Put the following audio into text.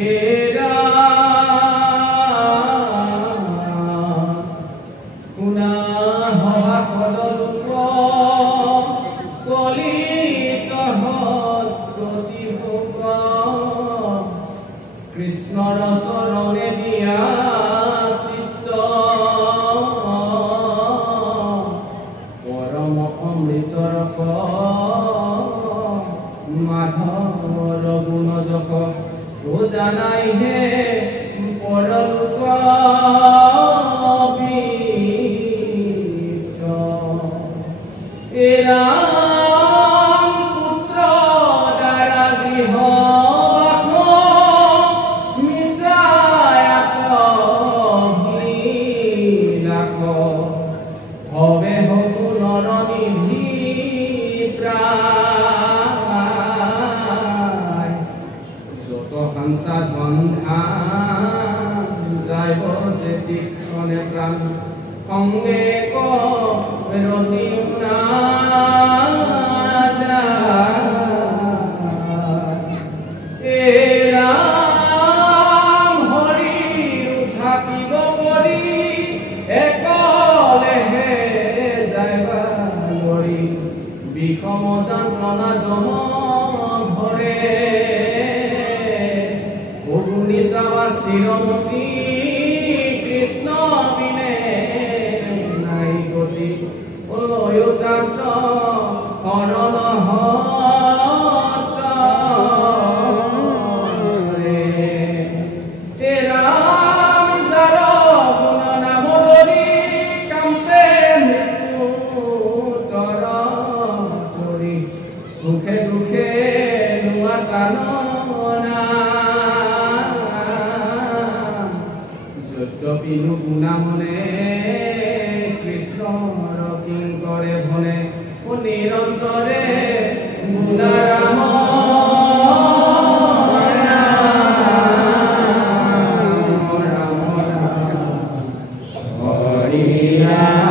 এৰা কুনা হওয়া কদলোক কলিত প্ৰতিভোগ কৃষ্ণৰ শৰণে দিয়া চিত্ত পৰম অমৃতৰ মাধৱৰ গুণ জপ তো জানাই হে পৰলোক এরা পুত্র দ্বারা গৃহ বাস মিশায়াত লাখ হবে হবু নরনিধি প্রায় যত হাংসা বন্ধা যাইব যে তীক্ষণে প্রাণ সঙ্গে রতি থাকিব পৰি একলেহে যাইবা লৰি বিষম যন্ত্ৰণা জন ঘৰে অগ্নি চাবা স্থিৰমতি কৃষ্ণ বিনে নাই গতি লয়োতাত শৰণ দুখে দুখে নোয়া কাননা যদ্যপি নুগুণা মনে কৃষ্ণৰ কিংকৰে ভনে ও নিৰন্তৰে গুণাৰাম ৰাম ৰাম হৰি ৰাম